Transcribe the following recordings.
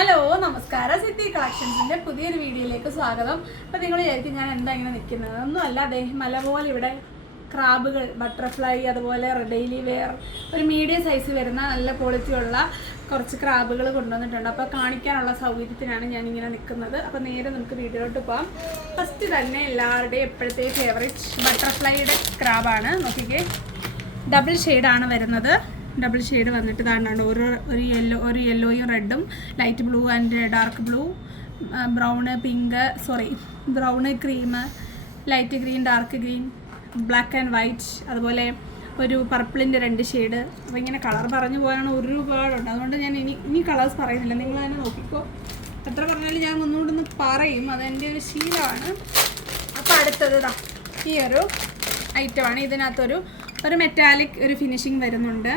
Hello നമസ്കാരം. City കളക്ഷൻസിൻ്റെ പുതിയൊരു വീഡിയോയിലേക്ക് സ്വാഗതം. അപ്പോൾ നിങ്ങൾ വിചാരിക്കും ഞാൻ എന്താ ഇങ്ങനെ നിൽക്കുന്നത്? ഒന്നുമല്ല, അദ്ദേഹം മല പോലെ ഇവിടെ ക്രാബുകൾ, ബട്ടർഫ്ലൈ, അതുപോലെ ഡെയിലി വെയർ ഒരു മീഡിയം സൈസ് വരുന്ന നല്ല ക്വാളിറ്റി ഉള്ള കുറച്ച് ക്രാബുകൾ കൊണ്ടുവന്നിട്ടുണ്ട്. അപ്പോൾ കാണിക്കാനുള്ള സൗകര്യത്തിനാണ് ഞാനിങ്ങനെ നിൽക്കുന്നത്. അപ്പോൾ നേരെ നമുക്ക് വീഡിയോയിലോട്ട് പോകാം. ഫസ്റ്റ് തന്നെ എല്ലാവരുടെയും എപ്പോഴത്തെ ഫേവറേറ്റ് ബട്ടർഫ്ലൈയുടെ ക്രാബാണ്. നോക്കിക്കേ, ഡബിൾ ഷെയ്ഡാണ് വരുന്നത്. ഡബിൾ ഷെയ്ഡ് വന്നിട്ട് താണ്ടാണ് ഒരു യെല്ലോയും റെഡും, light blue and dark blue, brown cream, light green, dark green, black and white, അതുപോലെ ഒരു പർപ്പിളിൻ്റെ 2 ഷെയ്ഡ്. അപ്പോൾ ഇങ്ങനെ കളർ പറഞ്ഞു പോയാണ് ഒരുപാടുണ്ട്. അതുകൊണ്ട് ഞാൻ ഇനി കളേഴ്സ് പറയുന്നില്ല, നിങ്ങൾ തന്നെ നോക്കിക്കോ. എത്ര പറഞ്ഞാലും ഞാൻ ഒന്നുകൊണ്ടൊന്ന് പറയും, അതെൻ്റെ ഒരു ശീലമാണ്. അപ്പോൾ അടുത്തത് ഈ ഒരു ഐറ്റമാണ്. ഇതിനകത്തൊരു മെറ്റാലിക് ഒരു ഫിനിഷിങ് വരുന്നുണ്ട്.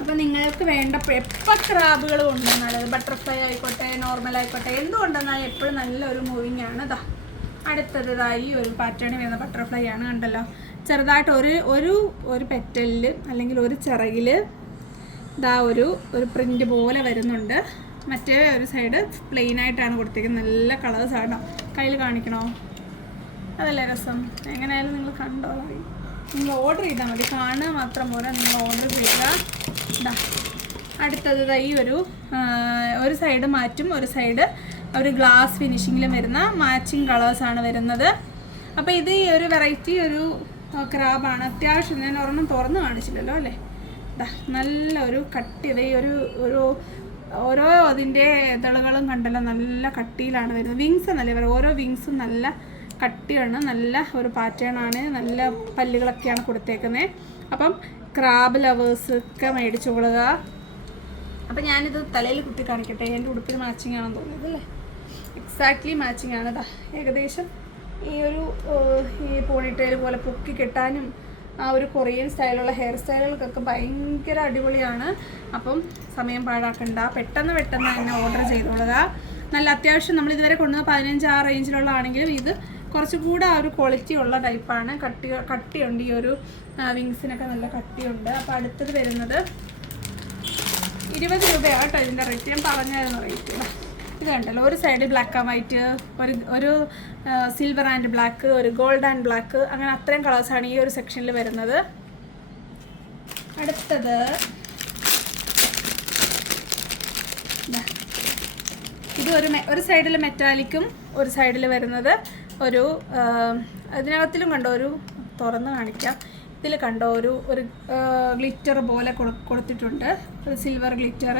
അപ്പോൾ നിങ്ങൾക്ക് വേണ്ട എപ്പോൾ ക്രാബുകൾ കൊണ്ടുവന്നാലും ബട്ടർഫ്ലൈ ആയിക്കോട്ടെ, നോർമൽ ആയിക്കോട്ടെ, എന്തുകൊണ്ടെന്നാലും എപ്പോഴും നല്ലൊരു മൂവിങ് ആണ്. അടുത്തതായി ഒരു പാറ്റേണിൽ വരുന്ന ബട്ടർഫ്ലൈ ആണ്. കണ്ടല്ലോ, ചെറുതായിട്ട് ഒരു പെറ്റലിൽ അല്ലെങ്കിൽ ഒരു ചിറകിൽ ഒരു പ്രിൻ്റ് പോലെ വരുന്നുണ്ട്. മറ്റേ ഒരു സൈഡ് പ്ലെയിൻ ആയിട്ടാണ് കൊടുത്തിരിക്കുന്നത്. നല്ല കളേഴ്സാണ്. കയ്യിൽ കാണിക്കണോ? അതല്ല രസം. എങ്ങനെയായാലും നിങ്ങൾ കണ്ടോളാം. നിങ്ങൾ ഓർഡർ ചെയ്താൽ മതി, കാണുക മാത്രം പോരാ, നിങ്ങൾ ഓർഡർ ചെയ്യുക. അടുത്തത് ഈ ഒരു സൈഡ് മാറ്റും, ഒരു സൈഡ് ഒരു ഗ്ലാസ് ഫിനിഷിങ്ങിലും വരുന്ന മാച്ചിങ് കളേഴ്സാണ് വരുന്നത്. അപ്പോൾ ഇത് ഈ ഒരു വെറൈറ്റി ഒരു ക്രാബാണ്. അത്യാവശ്യം ഞാൻ ഒരെണ്ണം തുറന്ന് കാണിച്ചില്ലല്ലോ അല്ലേ. നല്ല ഒരു കട്ടി, ഈ ഓരോ അതിൻ്റെ ഇതളുകളും കണ്ടല്ലോ, നല്ല കട്ടിയിലാണ് വരുന്നത്. വിങ്സ് എന്നല്ലേ പറയുക, ഓരോ വിങ്സും നല്ല കട്ടിയാണ്, നല്ല ഒരു പാറ്റേൺ ആണ്, നല്ല പല്ലുകളൊക്കെയാണ് കൊടുത്തേക്കുന്നത്. അപ്പം ക്രാബ് ലവേഴ്സൊക്കെ മേടിച്ചു കൊള്ളുക. അപ്പം ഞാനിത് തലയിൽ കുത്തി കാണിക്കട്ടെ. എൻ്റെ ഉടുപ്പിന് മാച്ചിങ് ആണെന്ന് തോന്നിയത് അല്ലേ? എക്സാക്ട്ലി മാച്ചിങ് ആണ്. ഏകദേശം ഈ പോണിറ്റെയിൽ പോലെ പൊക്കി കെട്ടാനും ആ ഒരു കൊറിയൻ സ്റ്റൈലുള്ള ഹെയർ സ്റ്റൈലുകൾക്കൊക്കെ ഭയങ്കര അടിപൊളിയാണ്. അപ്പം സമയം പാഴാക്കണ്ട, പെട്ടെന്ന് തന്നെ ഓർഡർ ചെയ്തോളുക. നല്ല അത്യാവശ്യം നമ്മൾ ഇതുവരെ കൊണ്ടുവന്ന 15 ആ റേഞ്ചിലുള്ളതാണെങ്കിലും ഇത് കുറച്ചുകൂടെ ആ ഒരു ക്വാളിറ്റി ഉള്ള ടൈപ്പാണ്. കട്ടിയുണ്ട്, ഈ ഒരു വിങ്സിനൊക്കെ നല്ല കട്ടിയുണ്ട്. അപ്പോൾ അടുത്തത് വരുന്നത് 20 രൂപയാണ് കേട്ടോ ഇതിൻ്റെ റേറ്റ്. ഞാൻ പറഞ്ഞായിരുന്നു റേറ്റ്. ഇത് കണ്ടല്ലോ, ഒരു സൈഡ് ബ്ലാക്ക് ആൻഡ് വൈറ്റ്, ഒരു സിൽവർ ആൻഡ് ബ്ലാക്ക്, ഒരു ഗോൾഡ് ആൻഡ് ബ്ലാക്ക്, അങ്ങനെ അത്രയും കളേഴ്സാണ് ഈ ഒരു സെക്ഷനിൽ വരുന്നത്. അടുത്തത് ഇത് ഒരു സൈഡിൽ മെറ്റാലിക്കും ഒരു സൈഡിൽ വരുന്നത് അതിനകത്തിലും കണ്ടോ, ഒരു തുറന്ന് കാണിക്കാം. ഇതിൽ കണ്ടോ, ഒരു ഗ്ലിറ്റർ പോലെ കൊടുത്തിട്ടുണ്ട്. ഒരു സിൽവർ ഗ്ലിറ്റർ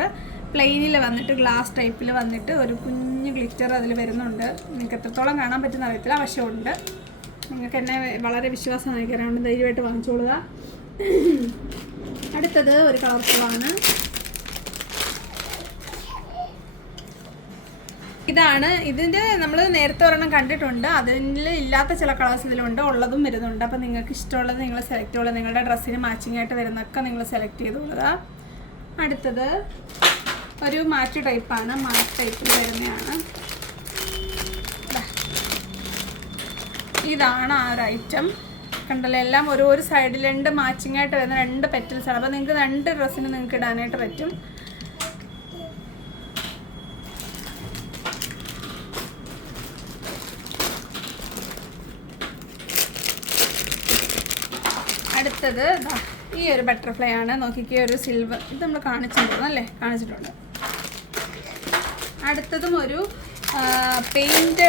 പ്ലെയിനിൽ വന്നിട്ട് ഗ്ലാസ് ടൈപ്പിൽ വന്നിട്ട് ഒരു കുഞ്ഞ് ഗ്ലിറ്റർ അതിൽ വരുന്നുണ്ട്. നിങ്ങൾക്ക് എത്രത്തോളം കാണാൻ പറ്റുന്ന അറിയത്തില്ല, പക്ഷേ ഉണ്ട്. നിങ്ങൾക്ക് എന്നെ വളരെ വിശ്വാസം നയിക്കാറുണ്ട്, ധൈര്യമായിട്ട് വാങ്ങിച്ചോളുക. അടുത്തത് ഒരു കളർഫുള്ളാണ്. ഇതിൻ്റെ നമ്മൾ നേരത്തെ ഒരെണ്ണം കണ്ടിട്ടുണ്ട്. അതിൽ ഇല്ലാത്ത ചില കളേഴ്സ് ഇതിലുണ്ട്, ഉള്ളതും വരുന്നുണ്ട്. അപ്പോൾ നിങ്ങൾക്ക് ഇഷ്ടമുള്ളത് നിങ്ങൾ സെലക്ട് ചെയ്യുക. നിങ്ങളുടെ ഡ്രസ്സിന് മാച്ചിങ് ആയിട്ട് വരുന്നതൊക്കെ നിങ്ങൾ സെലക്ട് ചെയ്തോളുക. അടുത്തത് ഒരു മാറ്റ് ടൈപ്പാണ്, മാറ്റ് ടൈപ്പിൽ വരുന്നതാണ്. ഇതാണ് ആ ഒരു ഐറ്റം. കണ്ടല്ലോ, എല്ലാം ഒരു സൈഡിൽ 2 മാച്ചിങ് ആയിട്ട് വരുന്ന 2 പെറ്റൽസാണ്. അപ്പോൾ നിങ്ങൾക്ക് 2 ഡ്രസ്സിന് നിങ്ങൾക്ക് ഇടാനായിട്ട് പറ്റും. അടുത്തത് ഈ ഒരു ബട്ടർഫ്ലൈ ആണ്. നോക്കിക്കേ, ഒരു സിൽവർ, ഇത് നമ്മൾ കാണിച്ചിട്ടുണ്ട്. അടുത്തതും ഒരു പെയിൻറ്റ്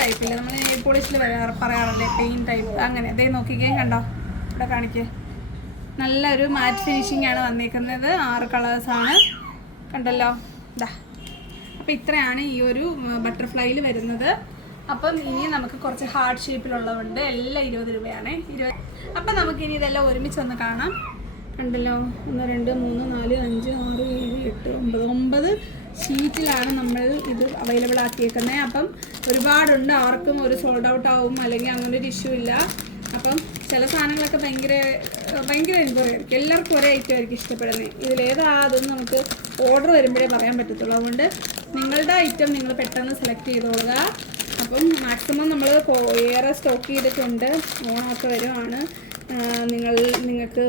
ടൈപ്പിൽ, നമ്മൾ നെയിൽ പോളിഷിൽ പറയാറില്ലേ പെയിൻറ്റ് ടൈപ്പ്, അങ്ങനെ. അതേ നോക്കിക്കേ, കണ്ടോ, ഇവിടെ കാണിക്കേ, നല്ലൊരു മാറ്റ് ഫിനിഷിംഗ് ആണ് വന്നിരിക്കുന്നത്. 6 കളേഴ്സാണ്, കണ്ടല്ലോ. അപ്പോൾ ഇത്രയാണ് ഈ ഒരു ബട്ടർഫ്ലൈയിൽ വരുന്നത്. അപ്പം ഇനി നമുക്ക് കുറച്ച് ഹാർട്ട് ഷേപ്പിലുള്ളതുണ്ട്. എല്ലാം 20 രൂപയാണ്. അപ്പം നമുക്കിനി ഇതെല്ലാം ഒരുമിച്ചൊന്ന് കാണാം. കണ്ടല്ലോ, 1 2 3 4 5 6 7 8 9 ഷീറ്റിലാണ് നമ്മൾ ഇത് അവൈലബിൾ ആക്കിയേക്കുന്നത്. അപ്പം ഒരുപാടുണ്ട്. ആർക്കും ഒരു സോൾഡ് ഔട്ട് ആവും അല്ലെങ്കിൽ അങ്ങനെ ഒരു ഇഷ്യൂ ഇല്ല. അപ്പം ചില സാധനങ്ങളൊക്കെ ഭയങ്കര എൻക്വയറി ആയിരിക്കും. എല്ലാവർക്കും ഒരേ ഐറ്റം ആയിരിക്കും ഇഷ്ടപ്പെടുന്നത്. ഇതിലേതാതൊന്നും നമുക്ക് ഓർഡർ വരുമ്പോഴേ പറയാൻ പറ്റത്തുള്ളൂ. അതുകൊണ്ട് നിങ്ങളുടെ ഐറ്റം നിങ്ങൾ പെട്ടെന്ന് സെലക്ട് ചെയ്തോളുക. അപ്പം മാക്സിമം നമ്മൾ ഏറെ സ്റ്റോക്ക് ചെയ്തിട്ടുണ്ട്. ഓണമൊക്കെ വരുവാണ്. നിങ്ങൾക്ക്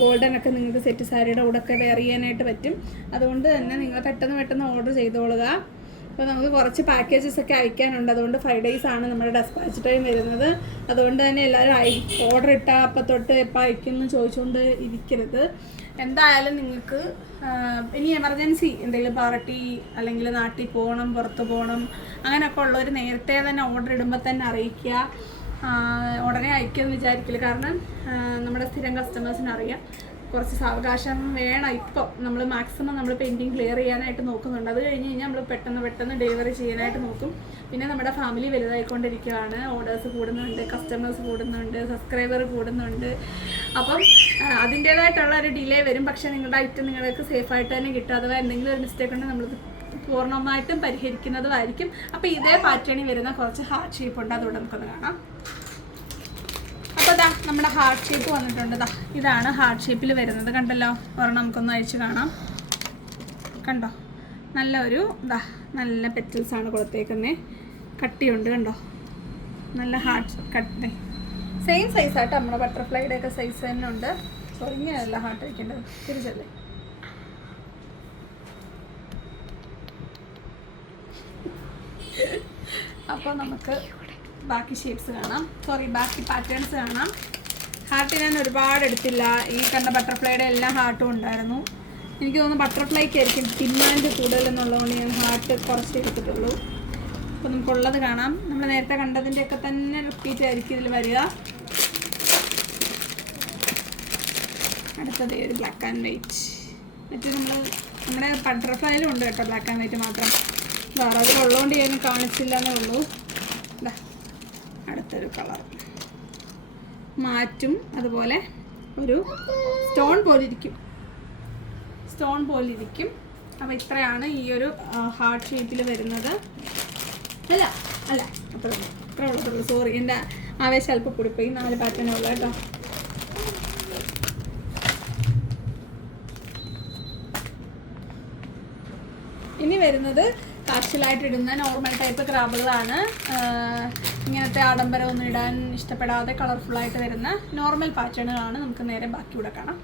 ഗോൾഡനൊക്കെ നിങ്ങൾക്ക് സെറ്റ് സാരിയുടെ കൂടെ ഒക്കെ വെയർ ചെയ്യാനായിട്ട് പറ്റും. അതുകൊണ്ട് തന്നെ നിങ്ങൾ പെട്ടെന്ന് ഓർഡർ ചെയ്തോളുക. അപ്പോൾ നമുക്ക് കുറച്ച് പാക്കേജസ് ഒക്കെ അയക്കാനുണ്ട്. അതുകൊണ്ട് 5 days ആണ് നമ്മുടെ ഡെസ്പാച്ച് ടൈം വരുന്നത്. അതുകൊണ്ട് തന്നെ എല്ലാവരും ഓർഡർ ഇട്ടാൽ അപ്പം തൊട്ട് എപ്പോൾ അയക്കുമെന്ന് ചോദിച്ചുകൊണ്ട് ഇരിക്കരുത്. എന്തായാലും നിങ്ങൾക്ക് ഇനി എമർജൻസി എന്തെങ്കിലും പാർട്ടി അല്ലെങ്കിൽ നാട്ടിൽ പോകണം, പുറത്ത് പോകണം, അങ്ങനെയൊക്കെ ഉള്ളവർ നേരത്തെ തന്നെ ഓർഡർ ഇടുമ്പോൾ തന്നെ അറിയിക്കുക. ഉടനെ അയക്കുമെന്ന് വിചാരിക്കില്ല. കാരണം നമ്മുടെ സ്ഥിരം കസ്റ്റമേഴ്സിന് അറിയാം കുറച്ച് സാവകാശം വേണം. ഇപ്പോൾ നമ്മൾ മാക്സിമം നമ്മൾ പെയിൻറ്റിങ് ക്ലിയർ ചെയ്യാനായിട്ട് നോക്കുന്നുണ്ട്. അത് കഴിഞ്ഞ് കഴിഞ്ഞാൽ നമ്മൾ പെട്ടെന്ന് ഡെലിവറി ചെയ്യാനായിട്ട് നോക്കും. പിന്നെ നമ്മുടെ ഫാമിലി വലുതായിക്കൊണ്ടിരിക്കുകയാണ്. ഓർഡേഴ്സ് കൂടുന്നുണ്ട്, കസ്റ്റമേഴ്സ് കൂടുന്നുണ്ട്, സബ്സ്ക്രൈബർ കൂടുന്നുണ്ട്. അപ്പം അതിൻ്റേതായിട്ടുള്ള ഒരു ഡിലേ വരും. പക്ഷേ നിങ്ങളുടെ ഐറ്റം നിങ്ങൾക്ക് സേഫായിട്ട് തന്നെ കിട്ടും. അഥവാ എന്തെങ്കിലും ഒരു മിസ്റ്റേക്ക് ഉണ്ടെങ്കിൽ നമ്മൾ പൂർണ്ണമായിട്ടും പരിഹരിക്കുന്നതുമായിരിക്കും. അപ്പോൾ ഇതേ പാറ്റേണിൽ വരുന്ന കുറച്ച് ഹാർട്ട് ഷേപ്പ് ഉണ്ട്, അതുകൊണ്ട് നമുക്കൊന്ന് കാണാം. അപ്പോൾ ഇതാ നമ്മുടെ ഹാർട്ട് ഷേപ്പ് വന്നിട്ടുണ്ട്. ഇതാണ് ഹാർട്ട് ഷേപ്പിൽ വരുന്നത്. കണ്ടല്ലോ, ഒരെണ്ണം നമുക്കൊന്ന് അഴിച്ച് കാണാം. കണ്ടോ, നല്ല പെറ്റൽസാണ് കൊടുത്തേക്കുന്നത്. കട്ടിയുണ്ട് കണ്ടോ, നല്ല ഹാർട്ട് കട്ടി. സെയിം സൈസായിട്ട് നമ്മുടെ ബട്ടർഫ്ലൈയുടെ ഒക്കെ സൈസ് തന്നെ ഉണ്ട്. സോ ഇങ്ങനെയല്ല ഹാർട്ട് വയ്ക്കേണ്ടത്, തിരിച്ചല്ലേ. അപ്പോൾ നമുക്ക് ബാക്കി ഷേപ്സ് കാണാം, ബാക്കി പാറ്റേൺസ് കാണാം. ഹാർട്ട് ഞാൻ ഒരുപാട് എടുത്തില്ല. ഈ കണ്ട ബട്ടർഫ്ലൈയുടെ എല്ലാ ഹാർട്ടും ഉണ്ടായിരുന്നു. എനിക്ക് തോന്നുന്നു ബട്ടർഫ്ലൈക്കായിരിക്കും ഡിമാൻഡ് കൂടുതലെന്നുള്ളതുകൊണ്ട് ഞാൻ ഹാർട്ട് കുറച്ച് എടുത്തിട്ടുള്ളൂ. അപ്പോൾ നമുക്കുള്ളത് കാണാം. നമ്മൾ നേരത്തെ കണ്ടതിൻ്റെയൊക്കെ തന്നെ റിപ്പീറ്റ് ആയിരിക്കും ഇതിൽ വരിക. അടുത്തത് ഒരു ബ്ലാക്ക് ആൻഡ് വൈറ്റ്. മറ്റേ നമ്മുടെ ബട്ടർഫ്ലൈയിലും ഉണ്ട് കേട്ടോ ബ്ലാക്ക് ആൻഡ് വൈറ്റ് മാത്രം. വേറെ അതിലുള്ളതുകൊണ്ട് ഞാൻ കാണിച്ചില്ല എന്നേ ഉള്ളൂ. അടുത്തൊരു കളർ മാറ്റും. അതുപോലെ ഒരു സ്റ്റോൺ പോലിരിക്കും. അപ്പോൾ ഇത്രയാണ് ഈ ഒരു ഹാർട്ട് ഷേപ്പിൽ വരുന്നത്. അല്ല അത്ര ഉള്ളതുള്ളൂ. സോറി, എൻ്റെ ആവേശം അല്പം കൂടിപ്പോയി. 4 പാറ്റേണേ ഉള്ളൂ കേട്ടോ. ഇനി വരുന്നത് കാഷ്വലായിട്ട് ഇടുന്ന നോർമൽ ടൈപ്പ് ക്രാബുകളാണ്. ഇങ്ങനത്തെ ആഡംബരമൊന്നും ഇടാൻ ഇഷ്ടപ്പെടാതെ കളർഫുള്ളായിട്ട് വരുന്ന നോർമൽ പാറ്റേണുകളാണ്. നമുക്ക് നേരെ ബാക്കി ഇവിടെ കാണാം.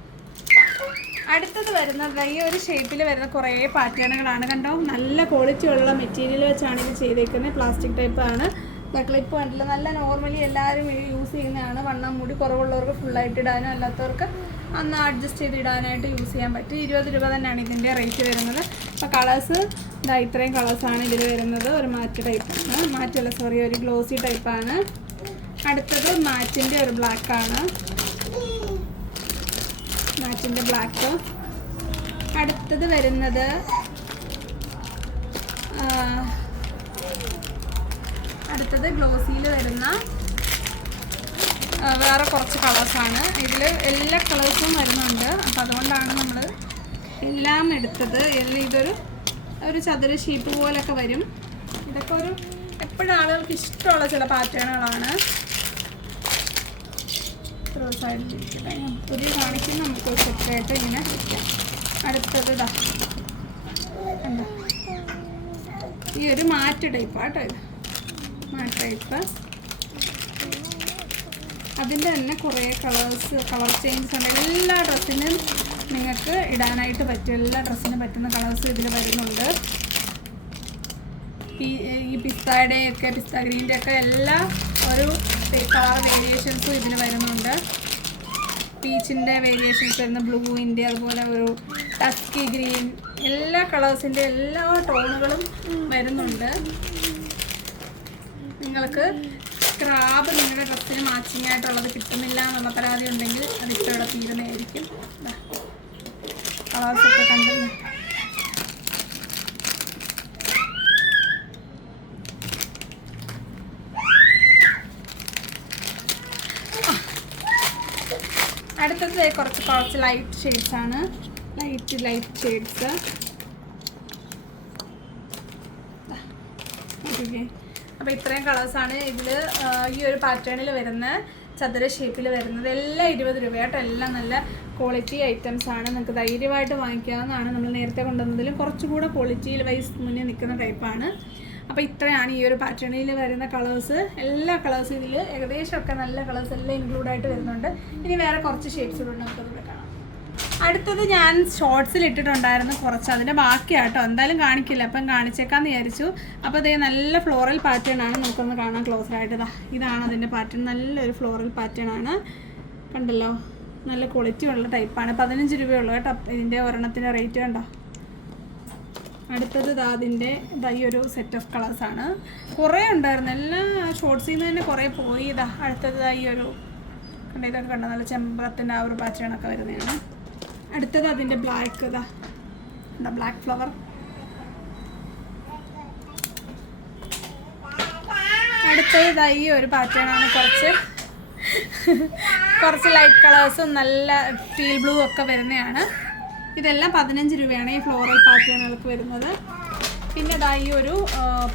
അടുത്തത് വരുന്നത് ഈ ഒരു ഷേപ്പിൽ വരുന്ന കുറേ പാറ്റേണുകളാണ്. കണ്ടോ, നല്ല ക്വാളിറ്റി ഉള്ള മെറ്റീരിയൽ വെച്ചാണ് ഇത് ചെയ്തേക്കുന്നത്. പ്ലാസ്റ്റിക് ടൈപ്പാണ്. ക്ലിപ്പ് കണ്ടില്ല, നല്ല നോർമലി എല്ലാവരും യൂസ് ചെയ്യുന്നതാണ്. വണ്ണം മുടി കുറവുള്ളവർക്ക് ഫുള്ളായിട്ട് ഇടാനും അല്ലാത്തവർക്ക് അന്ന് അഡ്ജസ്റ്റ് ചെയ്ത് ഇടാനായിട്ട് യൂസ് ചെയ്യാൻ പറ്റും. 20 രൂപ തന്നെയാണ് ഇതിൻ്റെ റേറ്റ് വരുന്നത്. അപ്പോൾ കളേഴ്സ് ഇത്രയും കളേഴ്സാണ് ഇതിൽ വരുന്നത്. ഒരു മാറ്റ് ടൈപ്പാണ്, ഒരു ഗ്ലോസി ടൈപ്പാണ്. അടുത്തത് മാറ്റിൻ്റെ ഒരു ബ്ലാക്കാണ്, മാറ്റിൻ്റെ ബ്ലാക്ക്. അടുത്തത് വരുന്നത് ഗ്ലോസിയിൽ വരുന്ന വേറെ കുറച്ച് കളേഴ്സാണ്. ഇതിൽ എല്ലാ കളേഴ്സും വരുന്നുണ്ട്. അപ്പോൾ അതുകൊണ്ടാണ് നമ്മൾ എല്ലാം എടുത്തത്. ഇതൊരു ചതുര ഷേപ്പ് പോലൊക്കെ വരും. ഇതൊക്കെ എപ്പോഴും ആളുകൾക്ക് ഇഷ്ടമുള്ള ചില പാറ്റേണുകളാണ്. പുതിയ കാണിക്കുന്ന നമുക്ക് സെറ്റായിട്ട് ഇങ്ങനെ അടുത്തത് എന്താ ഈ ഒരു മാറ്റ് ടൈപ്പാട്ടോ. ഇത് മാറ്റ് ടൈപ്പ്. അതിൻ്റെ തന്നെ കുറേ കളർ ചേഞ്ചസ് ഉണ്ട്. എല്ലാ ഡ്രസ്സിനും നിങ്ങൾക്ക് ഇടാനായിട്ട് പറ്റും. എല്ലാ ഡ്രസ്സിനും പറ്റുന്ന കളേഴ്സ് ഇതിൽ വരുന്നുണ്ട്. ഈ പിസ്ത ഗ്രീൻ്റെ ഒക്കെ എല്ലാ ഒരു കളർ വേരിയേഷൻസും ഇതിൽ വരുന്നുണ്ട്. പീച്ചിൻ്റെ വേരിയേഷൻസ് വരുന്ന, ബ്ലൂവിൻ്റെ, അതുപോലെ ഒരു ടസ്കി ഗ്രീൻ, എല്ലാ കളേഴ്സിൻ്റെ എല്ലാ ടോണുകളും വരുന്നുണ്ട്. നിങ്ങൾക്ക് ക്രാബ് നിങ്ങളുടെ ഡ്രസ്സിന് മാച്ചിങ് ആയിട്ടുള്ളത് കിട്ടുന്നില്ല എന്നുള്ള പരാതി ഉണ്ടെങ്കിൽ അതിപ്പോൾ ഇവിടെ തീരുന്നതായിരിക്കും. കളേഴ്സൊക്കെ കണ്ടു. അടുത്തത് കുറച്ച് ലൈറ്റ് ഷെയ്ഡ്സാണ്. Light shades. അപ്പോൾ ഇത്രയും കളേഴ്സാണ് ഇതിൽ ഈ ഒരു പാറ്റേണിൽ വരുന്ന ചതുര ഷേപ്പിൽ വരുന്നത്. എല്ലാം 20 രൂപയായിട്ട്. എല്ലാം നല്ല ക്വാളിറ്റി ഐറ്റംസാണ്. നിങ്ങൾക്ക് ധൈര്യമായിട്ട് വാങ്ങിക്കാവുന്നതാണ്. നമ്മൾ നേരത്തെ കൊണ്ടുവന്നതിലും കുറച്ചുകൂടെ ക്വാളിറ്റിയിൽ വൈസ് മുന്നേ നിൽക്കുന്ന ടൈപ്പാണ്. അപ്പോൾ ഇത്രയാണ് ഈ ഒരു പാറ്റേണിൽ വരുന്ന കളേഴ്സ്. എല്ലാ കളേഴ്സും ഇതിൽ ഏകദേശമൊക്കെ നല്ല കളേഴ്സ് എല്ലാം ഇൻക്ലൂഡായിട്ട് വരുന്നുണ്ട്. ഇനി വേറെ കുറച്ച് ഷെയ്ഡ്സ് കൂടെ നമുക്കത് കാണാം. അടുത്തത് ഞാൻ ഷോർട്സിൽ ഇട്ടിട്ടുണ്ടായിരുന്നു കുറച്ച്, അതിൻ്റെ ബാക്കിയാട്ടോ, എന്തായാലും കാണിക്കില്ല, അപ്പം കാണിച്ചേക്കാന്ന് വിചാരിച്ചു. അപ്പോൾ അതേ നല്ല ഫ്ലോറൽ പാറ്റേൺ ആണ്, നമുക്കൊന്ന് കാണാൻ ക്ലോസറായിട്ട്. ഇതാണ് അതിൻ്റെ പാറ്റേൺ, നല്ലൊരു ഫ്ലോറൽ പാറ്റേൺ ആണ്, കണ്ടല്ലോ, നല്ല ക്വാളിറ്റി ഉള്ള ടൈപ്പാണ്. 15 രൂപയുള്ളൂ കേട്ടോ ഇതിൻ്റെ ഒരെണ്ണത്തിൻ്റെ റേറ്റ്. കണ്ടോ. അടുത്തത് അതിൻ്റെ ഈ ഒരു സെറ്റ് ഓഫ് കളേഴ്സാണ്. കുറേ ഉണ്ടായിരുന്നു, എല്ലാം ഷോർട്സിൽ നിന്ന് തന്നെ കുറേ പോയി. അടുത്തത് ഈ ഒരു കണ്ടോ, ഇതൊക്കെ കണ്ടോ, നല്ല ചെമ്പകത്തിൻ്റെ ആ ഒരു പാറ്റേണൊക്കെ വരുന്നതാണ്. അടുത്തത് അതിൻ്റെ ബ്ലാക്ക്, ബ്ലാക്ക് ഫ്ലവർ. അടുത്തത് ഈ ഒരു പാറ്റേൺ ആണ്, കുറച്ച് ലൈറ്റ് കളേഴ്സും നല്ല ടീൽ ബ്ലൂ ഒക്കെ വരുന്നതാണ്. ഇതെല്ലാം 15 രൂപയാണ് ഈ ഫ്ലോറൽ പാറ്റേണുകൾക്ക് വരുന്നത്. പിന്നെ ഈ ഒരു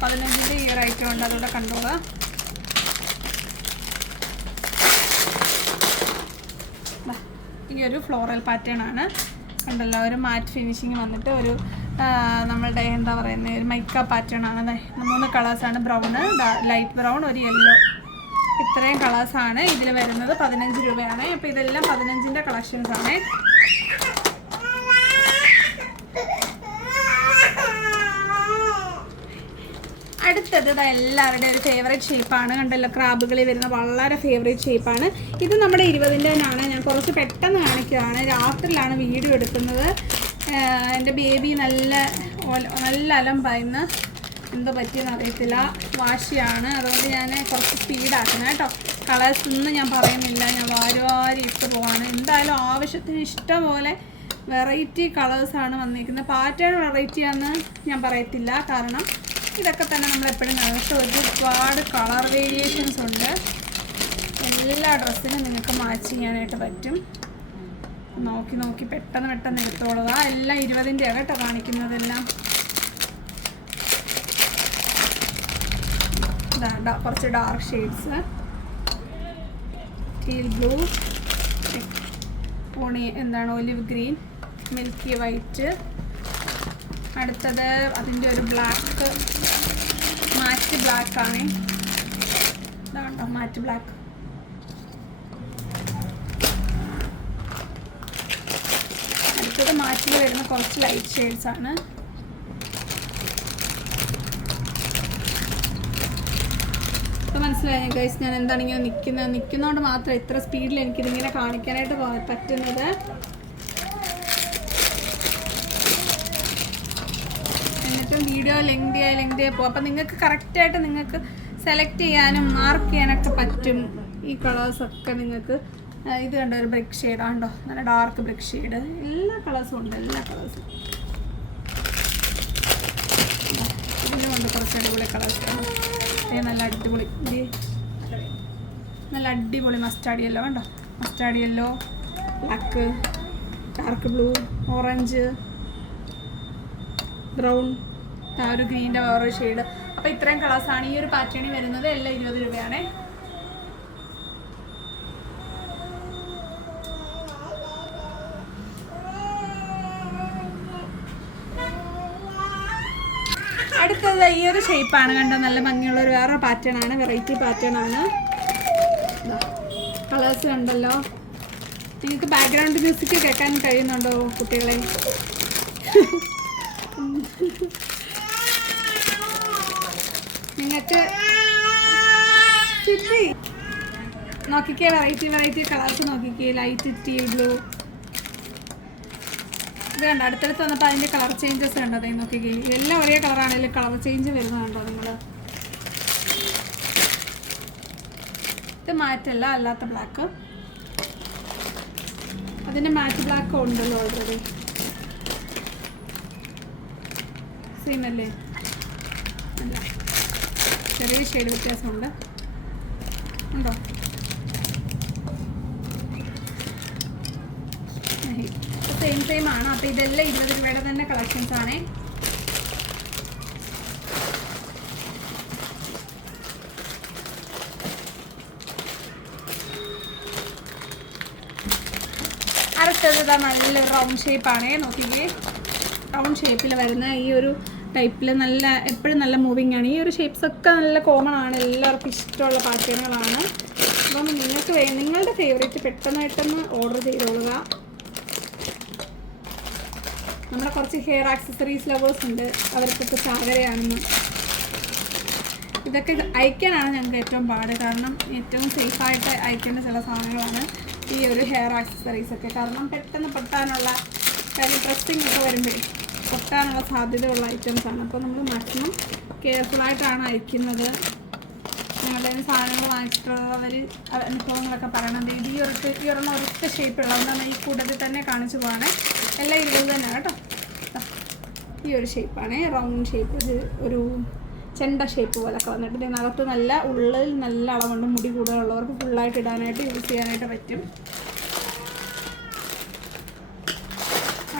15ൻ്റെ ഈ ഒരു ഐറ്റം ഉണ്ട്, അതോടെ കണ്ടോളാം. ഈ ഒരു ഫ്ലോറൽ പാറ്റേൺ ആണ്, കണ്ടല്ലോ, ഒരു മാറ്റ് ഫിനിഷിങ് വന്നിട്ട് ഒരു നമ്മളുടെ എന്താ പറയുന്നത് ഒരു മൈക്ക പാറ്റേൺ ആണ്. 3 കളേഴ്സാണ്, ബ്രൗണ്, ലൈറ്റ് ബ്രൗൺ, ഒരു യെല്ലോ, ഇത്രയും കളേഴ്സാണ് ഇതിൽ വരുന്നത്. 15 രൂപയാണ്. അപ്പോൾ ഇതെല്ലാം 15ൻ്റെ കളക്ഷൻസാണ്. അടുത്തത് എല്ലാവരുടെയും ഒരു ഫേവറേറ്റ് ഷേപ്പാണ്, കണ്ടല്ലോ, ക്രാബുകളിൽ വരുന്ന വളരെ ഫേവറേറ്റ് ഷേപ്പാണ്. ഇത് നമ്മുടെ 20ൻ്റെ തന്നെയാണ്. ഞാൻ കുറച്ച് പെട്ടെന്ന് കാണിക്കുകയാണ്, രാത്രിയിലാണ് വീഡിയോ എടുക്കുന്നത്. എൻ്റെ ബേബി നല്ല അലമ്പായിന്ന്, എന്തോ പറ്റിയെന്ന് അറിയത്തില്ല, വാശിയാണ്, അതുകൊണ്ട് ഞാൻ കുറച്ച് സ്പീഡാക്കണം കേട്ടോ. കളേഴ്സ് ഒന്നും ഞാൻ പറയുന്നില്ല, ഞാൻ വാരി ഇട്ട് പോവാണ്. എന്തായാലും ആവശ്യത്തിന് ഇഷ്ടംപോലെ വെറൈറ്റി കളേഴ്സാണ് വന്നിരിക്കുന്നത്. പാറ്റേൺ വെറൈറ്റിയാണെന്ന് ഞാൻ പറയത്തില്ല, കാരണം ഇതൊക്കെ തന്നെ നമ്മളെപ്പോഴും കാണും. പക്ഷെ ഒരുപാട് കളർ വേരിയേഷൻസ് ഉണ്ട്. എല്ലാ ഡ്രസ്സിനും നിങ്ങൾക്ക് മാച്ച് ചെയ്യാനായിട്ട് പറ്റും. നോക്കി പെട്ടെന്ന് എടുത്തോളുക. എല്ലാം 20ൻ്റെ കേട്ടോ കാണിക്കുന്നതെല്ലാം. കുറച്ച് dark shades, teal blue, olive green, milky white. അടുത്തത് അതിൻ്റെ ഒരു ബ്ലാക്ക്, മാറ്റ് ബ്ലാക്ക് ആണ്, ഇതാണ്ടോ മാറ്റ് ബ്ലാക്ക്. അടുത്തത് മാറ്റിൽ വരുന്ന കുറച്ച് ലൈറ്റ് ഷെയ്ഡ്സ് ആണ്. ഇപ്പോൾ മനസ്സിലായി ഗൈസ് ഞാൻ എന്താണ് ഇങ്ങനെ നിൽക്കുന്നതുകൊണ്ട് മാത്രം ഇത്ര സ്പീഡിൽ എനിക്കിതിങ്ങനെ കാണിക്കാനായിട്ട് പറ്റുന്നത്. വീഡിയോ ലെങ്തിയായി പോകും. അപ്പം നിങ്ങൾക്ക് കറക്റ്റായിട്ട് നിങ്ങൾക്ക് സെലക്ട് ചെയ്യാനും മാർക്ക് ചെയ്യാനൊക്കെ പറ്റും. ഈ കളേഴ്സൊക്കെ നിങ്ങൾക്ക് ഇത് കണ്ടോ, ഒരു ബ്രിക്ക് ഷെയ്ഡാണ്ടോ, നല്ല ഡാർക്ക് ബ്രിക്ക് ഷെയ്ഡ്, എല്ലാ കളേഴ്സും ഉണ്ട്, എല്ലാ കളേഴ്സും. ഇതിലുണ്ട് കുറച്ച് അടിപൊളി കളേഴ്സാണ്, നല്ല അടിപൊളി, നല്ല അടിപൊളി മസ്റ്റാർഡ് യെല്ലോ കണ്ടോ, mustard yellow, black, dark blue, orange, brown, ആ ഒരു ഗ്രീൻ്റെ വേറൊരു ഷെയ്ഡ്. അപ്പോൾ ഇത്രയും കളേഴ്സാണ് ഈ ഒരു പാറ്റേണിൽ വരുന്നത്. എല്ലാം 20 രൂപയാണ്. അടുത്തത് ഈ ഒരു ഷേപ്പാണ്, കണ്ടോ, നല്ല ഭംഗിയുള്ള ഒരു വേറെ പാറ്റേൺ ആണ്, വെറൈറ്റി പാറ്റേൺ ആണ്. കളേഴ്സ് കണ്ടല്ലോ. നിങ്ങൾക്ക് ബാക്ക്ഗ്രൗണ്ട് മ്യൂസിക് കേൾക്കാൻ കഴിയുന്നുണ്ടോ കുട്ടികളെ? നിങ്ങൾക്ക് നോക്കിക്കേ, വെറൈറ്റി കളേഴ്സ് നോക്കിക്കേ, ലൈറ്റ് ടീൽ ബ്ലൂ. ഇത് കണ്ടോ, അടുത്തടുത്ത് വന്നപ്പോൾ അതിൻ്റെ കളർ ചേഞ്ചസ് കണ്ടോ, അതേ നോക്കിക്കേ, എല്ലാം ഒരേ കളറാണെങ്കിലും കളർ ചേഞ്ച് വരുന്നതുണ്ടോ നിങ്ങൾ? ഇത് മാറ്റല്ല, അല്ലാത്ത ബ്ലാക്ക്. അതിൻ്റെ മാറ്റ് ബ്ലാക്ക് ഉണ്ടല്ലോ ഓൾറെഡി, സെയിം അല്ലേ? അല്ല, ചെറിയ ഷെയ്ഡ് വ്യത്യാസമുണ്ട്, ഉണ്ടോ? സെയിം ആണ്. അപ്പോൾ ഇതെല്ലാം 20 രൂപയുടെ തന്നെ കളക്ഷൻസ് ആണ്. അടുത്തത് നല്ലൊരു റൗണ്ട് ഷേപ്പാണ്, നോക്കിക്കേ, റൗണ്ട് ഷേപ്പിൽ വരുന്ന ഈ ഒരു ടൈപ്പിൽ നല്ല എപ്പോഴും നല്ല മൂവിങ് ആണ്. ഈ ഒരു ഷേപ്സൊക്കെ നല്ല കോമൺ ആണ്, എല്ലാവർക്കും ഇഷ്ടമുള്ള പാറ്റേണുകളാണ്. അപ്പം നിങ്ങൾക്ക് നിങ്ങളുടെ ഫേവറേറ്റ് പെട്ടെന്ന് ഓർഡർ ചെയ്തോളുക. നമ്മുടെ കുറച്ച് ഹെയർ ആക്സസറീസ് ലവേഴ്സ് ഉണ്ട്, അവർക്കൊക്കെ ചാകരയാണെന്ന്. ഇതൊക്കെ അയക്കാനാണ് ഞങ്ങൾക്ക് ഏറ്റവും പാട്, കാരണം ഏറ്റവും സേഫായിട്ട് അയക്കേണ്ട ചില സാധനങ്ങളാണ് ഈ ഒരു ഹെയർ ആക്സസറീസൊക്കെ. കാരണം പെട്ടെന്ന് പൊട്ടാനുള്ള ഡ്രസ്സിങ് ഒക്കെ വരുമ്പോഴേ പൊട്ടാനുള്ള സാധ്യതയുള്ള ഐറ്റംസാണ്. അപ്പോൾ നമ്മൾ മാക്സിമം കെയർഫുള്ളായിട്ടാണ് അയക്കുന്നത്. ഞങ്ങളുടെ സാധനങ്ങൾ വാങ്ങിച്ചിട്ടുള്ളവർ അനുഭവങ്ങളൊക്കെ പറയണത്. ഈ ഒരൊറ്റ ഷേപ്പുള്ളതുകൊണ്ടാണ് ഈ കൂട്ടത്തിൽ തന്നെ കാണിച്ചു പോവാണ്. എല്ലാം 20 തന്നെയാണ് കേട്ടോ. ഈ ഒരു ഷേപ്പാണ്, റൗണ്ട് ഷേപ്പ്. ഇത് ഒരു ചെണ്ട ഷേപ്പ് പോലൊക്കെ വന്നിട്ട് ഇതിനകത്ത് നല്ല ഉള്ളിൽ നല്ല അളവുണ്ട്. മുടി കൂടുതലുള്ളവർക്ക് ഫുള്ളായിട്ട് ഇടാനായിട്ട് യൂസ് ചെയ്യാനായിട്ട് പറ്റും.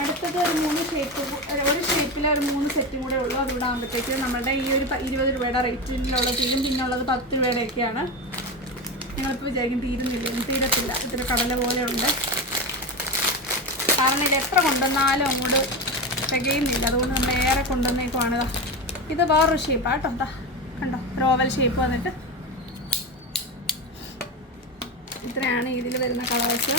അടുത്തത് ഒരു 3 ഷേപ്പ്, ഒരു ഷേപ്പിൽ ഒരു 3 സെറ്റും കൂടെ ഉള്ളൂ. അതുകൂടെ ആകുമ്പോഴത്തേക്ക് നമ്മുടെ ഈ ഒരു 20 രൂപയുടെ റേറ്റിലുള്ള തീരും. പിന്നുള്ളത് 10 രൂപയുടെയൊക്കെയാണ്. നിങ്ങളിപ്പോൾ വിചാരിക്കും തീരത്തില്ല. ഇതൊരു കടല പോലെയുണ്ട്. കാരണം ഇത് എത്ര കൊണ്ടുവന്നാലും അങ്ങോട്ട് തികയുന്നില്ല. അതുകൊണ്ട് നമ്മൾ ഏറെ കൊണ്ടുവന്നേക്കുവാണ്. ഇത് വേറൊരു ഷേപ്പാണ് കേട്ടോ. കണ്ടോ, ഒരു ഓവൽ ഷേപ്പ് വന്നിട്ട് ഇത്രയാണ് ഇതിൽ വരുന്ന കളേഴ്സ്.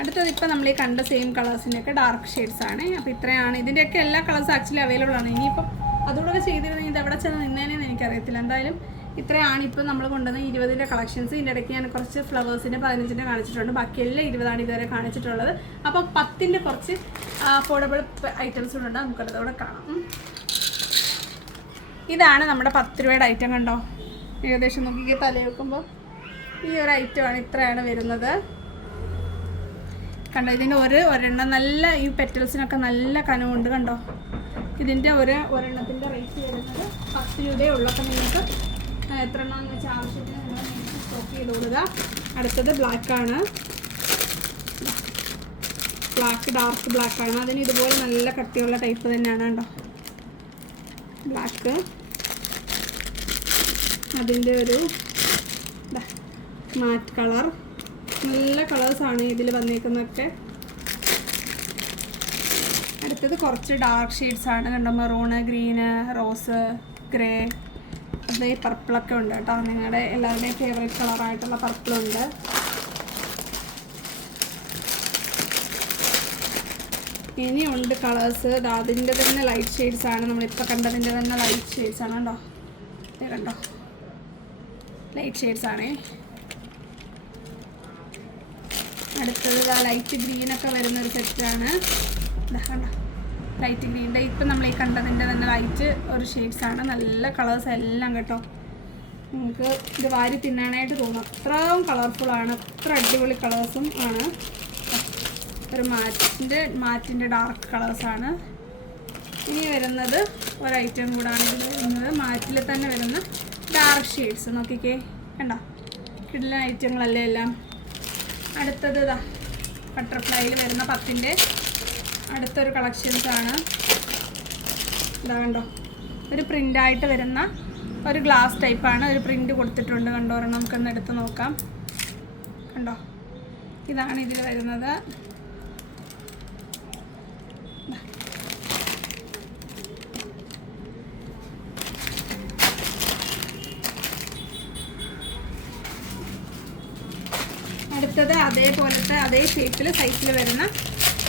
അടുത്തത് ഇപ്പോൾ നമ്മൾ ഈ കണ്ട സെയിം കളേഴ്സിൻ്റെയൊക്കെ ഡാർക്ക് ഷെയ്ഡ്സ് ആണ്. അപ്പോൾ ഇത്രയാണ്. ഇതിൻ്റെയൊക്കെ എല്ലാ കളേഴ്സും ആക്ച്വലി അവൈലബിൾ ആണ്. ഇനിയിപ്പം അതുകൂടെ ചെയ്തിരുന്നെങ്കിൽ ഇത് എവിടെ ചെന്ന് നിന്നേനെന്ന് എനിക്കറിയത്തില്ല. എന്തായാലും ഇത്രയാണ് ഇപ്പോൾ നമ്മൾ കൊണ്ടുവന്ന 20ൻ്റെ കളക്ഷൻസ്. ഇതിൻ്റെ ഇടയ്ക്ക് ഞാൻ കുറച്ച് ഫ്ലവേഴ്സിൻ്റെ 15ൻ്റെ കാണിച്ചിട്ടുണ്ട്. ബാക്കി എല്ലാം 20ആണ് ഇതുവരെ കാണിച്ചിട്ടുള്ളത്. അപ്പോൾ 10ൻ്റെ കുറച്ച് അഫോർഡബിൾ ഐറ്റംസ് ഉണ്ട്, നമുക്കതോടെ കാണാം. ഇതാണ് നമ്മുടെ 10 രൂപയുടെ ഐറ്റം. കണ്ടോ, ഏകദേശം നോക്കിക്കേ, തല വെക്കുമ്പോൾ ഈ ഒരു ഐറ്റമാണ്. ഇത്രയാണ് വരുന്നത്. കണ്ടോ, ഇതിൻ്റെ ഒരെണ്ണം നല്ല, ഈ പെറ്റൽസിനൊക്കെ നല്ല കനമുണ്ട്. കണ്ടോ, ഇതിൻ്റെ ഒരെണ്ണത്തിൻ്റെ റേറ്റ് വരുന്നത് 10 രൂപയേ ഉള്ളൂ. അപ്പം നിങ്ങൾക്ക് എത്ര എണ്ണം എന്ന് വെച്ചാൽ ആവശ്യത്തിന് നിങ്ങൾ സ്റ്റോക്ക് ചെയ്ത് കൊടുക്കുക. അടുത്തത് ബ്ലാക്കാണ്. ഡാർക്ക് ബ്ലാക്കാണ്. അതിന് ഇതുപോലെ നല്ല കട്ടിയുള്ള ടൈപ്പ് തന്നെയാണ്. കണ്ടോ, ബ്ലാക്ക്. അതിൻ്റെ ഒരു മാറ്റ് കളർ. നല്ല കളേഴ്സാണ് ഇതിൽ വന്നേക്കുന്നതൊക്കെ. അടുത്തത് കുറച്ച് ഡാർക്ക് ഷെയ്ഡ്സ് ആണ്. കണ്ടോ, മെറൂണ്, ഗ്രീന്, റോസ്, ഗ്രേ, അതേ പർപ്പിളൊക്കെ ഉണ്ട് കേട്ടോ. നിങ്ങളുടെ എല്ലാവരുടെയും ഫേവറേറ്റ് കളറായിട്ടുള്ള പർപ്പിളുണ്ട്. ഇനിയുണ്ട് കളേഴ്സ്. അതിൻ്റെ തന്നെ ലൈറ്റ് ഷെയ്ഡ്സ് ആണ്. നമ്മളിപ്പോൾ കണ്ടതിൻ്റെ തന്നെ ലൈറ്റ് ഷെയ്ഡ്സ് ആണ്. കണ്ടോ, കണ്ടോ, ലൈറ്റ് ഷെയ്ഡ്സ് ആണേ. അടുത്തത് ലൈറ്റ് ഗ്രീനൊക്കെ വരുന്നൊരു സെറ്റാണ്. കണ്ടോ, ലൈറ്റ് ഗ്രീൻ്റെ ഇപ്പം നമ്മൾ ഈ കണ്ടതിൻ്റെ തന്നെ ലൈറ്റ് ഒരു ഷെയ്ഡ്സാണ്. നല്ല കളേഴ്സ് എല്ലാം കേട്ടോ. നമുക്ക് ഇത് വാരി തിന്നാനായിട്ട് തോന്നും, അത്രയും കളർഫുള്ളാണ്. അത്ര അടിപൊളി കളേഴ്സും ആണ്. ഒരു മാറ്റിൻ്റെ ഡാർക്ക് കളേഴ്സാണ്. ഇനി വരുന്നത് ഒരു ഐറ്റം കൂടാണ് ഇതിൽ വരുന്നത്. മാറ്റിൽ തന്നെ വരുന്ന ഡാർക്ക് ഷെയ്ഡ്സ്. നോക്കിക്കേ, കണ്ടോ, കിടില ഐറ്റങ്ങളല്ലേ എല്ലാം. അടുത്തത് ബട്ടർഫ്ലൈയിൽ വരുന്ന 10ൻ്റെ അടുത്തൊരു കളക്ഷൻസാണ്. ഇതാ കണ്ടോ, ഒരു പ്രിൻ്റായിട്ട് വരുന്ന ഒരു ഗ്ലാസ് ടൈപ്പാണ്. ഒരു പ്രിൻ്റ് കൊടുത്തിട്ടുണ്ട്. കണ്ടോ, നമുക്കൊന്ന് എടുത്ത് നോക്കാം. കണ്ടോ, ഇതാണ് ഇതിൽ വരുന്നത്. അടുത്തത് അതേപോലത്തെ അതേ ഷേപ്പിൽ സൈസിൽ വരുന്ന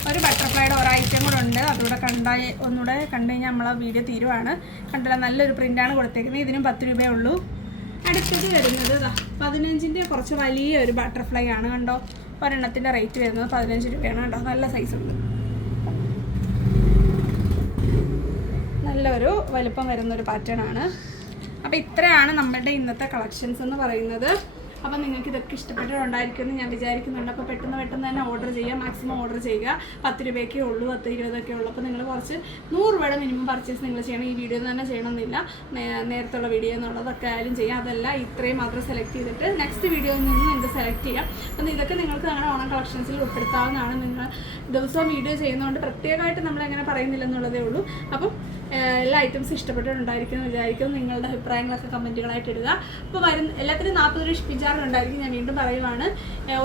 ഒരു ബട്ടർഫ്ലൈയുടെ ഒരു ഐറ്റം കൂടെ ഉണ്ട്. അതുകൂടെ ഒന്നുകൂടെ കണ്ടു കഴിഞ്ഞാൽ നമ്മളെ വീഡിയോ തീരുവാണ്. കണ്ടില്ല, നല്ലൊരു പ്രിൻ്റാണ് കൊടുത്തേക്കുന്നത്. ഇതിനും 10 രൂപയേ ഉള്ളൂ. അടുത്തത് വരുന്നത് 15ൻ്റെ കുറച്ച് വലിയൊരു ബട്ടർഫ്ലൈ ആണ്. കണ്ടോ, ഒരെണ്ണത്തിൻ്റെ റേറ്റ് വരുന്നത് 15 രൂപയാണ്. കണ്ടോ, നല്ല സൈസുണ്ട്. നല്ലൊരു വലുപ്പം വരുന്നൊരു പാറ്റേൺ ആണ്. അപ്പോൾ ഇത്രയാണ് നമ്മളുടെ ഇന്നത്തെ കളക്ഷൻസ് എന്ന് പറയുന്നത്. അപ്പോൾ നിങ്ങൾക്ക് ഇതൊക്കെ ഇഷ്ടപ്പെട്ടിട്ടുണ്ടായിരിക്കുമെന്ന് ഞാൻ വിചാരിക്കുന്നുണ്ട്. അപ്പോൾ പെട്ടെന്ന് തന്നെ ഓർഡർ ചെയ്യുക, മാക്സിമം ഓർഡർ ചെയ്യുക. 10 രൂപയൊക്കെ ഉള്ളൂ, 10, 20 ഉള്ളൂ. അപ്പോൾ നിങ്ങൾ കുറച്ച് 100 രൂപയുടെ മിനിമം പർച്ചേസ് നിങ്ങൾ ചെയ്യണം. ഈ വീഡിയോ തന്നെ ചെയ്യണമെന്നില്ല, നേരത്തുള്ള വീഡിയോ എന്നുള്ളതൊക്കെ ആയാലും ചെയ്യാം. അതല്ല ഇത്രയും മാത്രം സെലക്ട് ചെയ്തിട്ട് നെക്സ്റ്റ് വീഡിയോയിൽ നിന്ന് നിങ്ങൾക്ക് സെലക്ട് ചെയ്യാം. അപ്പം ഇതൊക്കെ നിങ്ങൾക്ക് അങ്ങനെ ഓണം കളക്ഷൻസിൽ ഉൾപ്പെടുത്താവുന്നതാണ്. നിങ്ങൾ ദിവസവും വീഡിയോ ചെയ്യുന്നതുകൊണ്ട് പ്രത്യേകമായിട്ട് നമ്മളെങ്ങനെ പറയുന്നില്ല എന്നുള്ളതേ ഉള്ളൂ. അപ്പം എല്ലാ ഐറ്റംസും ഇഷ്ടപ്പെട്ടിട്ടുണ്ടായിരിക്കും വിചാരിക്കും. നിങ്ങളുടെ അഭിപ്രായങ്ങളൊക്കെ കമൻറ്റുകളായിട്ട് ഇടുക. അപ്പോൾ എല്ലാത്തിനും 40 രൂപ ഷിപ്പിംഗ് ചാർജ് ഉണ്ടായിരിക്കും. ഞാൻ വീണ്ടും പറയുവാണ്,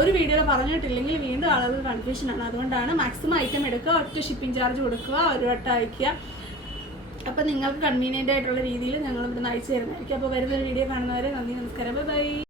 ഒരു വീഡിയോയിൽ പറഞ്ഞിട്ടില്ലെങ്കിൽ വീണ്ടും ആളുകൾ കൺഫ്യൂഷനാണ്. അതുകൊണ്ടാണ് മാക്സിമം ഐറ്റം എടുക്കുക, ഒറ്റ ഷിപ്പിംഗ് ചാർജ് കൊടുക്കുക, ഒരു വട്ടം അയക്കുക. അപ്പോൾ നിങ്ങൾക്ക് കൺവീനിയൻ്റ് ആയിട്ടുള്ള രീതിയിൽ ഞങ്ങൾ ഇവിടുന്ന് അയച്ചു തരുന്നതായിരിക്കും. അപ്പോൾ വരുന്നൊരു വീഡിയോ കാണുന്നവരെ നന്ദി, നമസ്കാരം, ബൈ.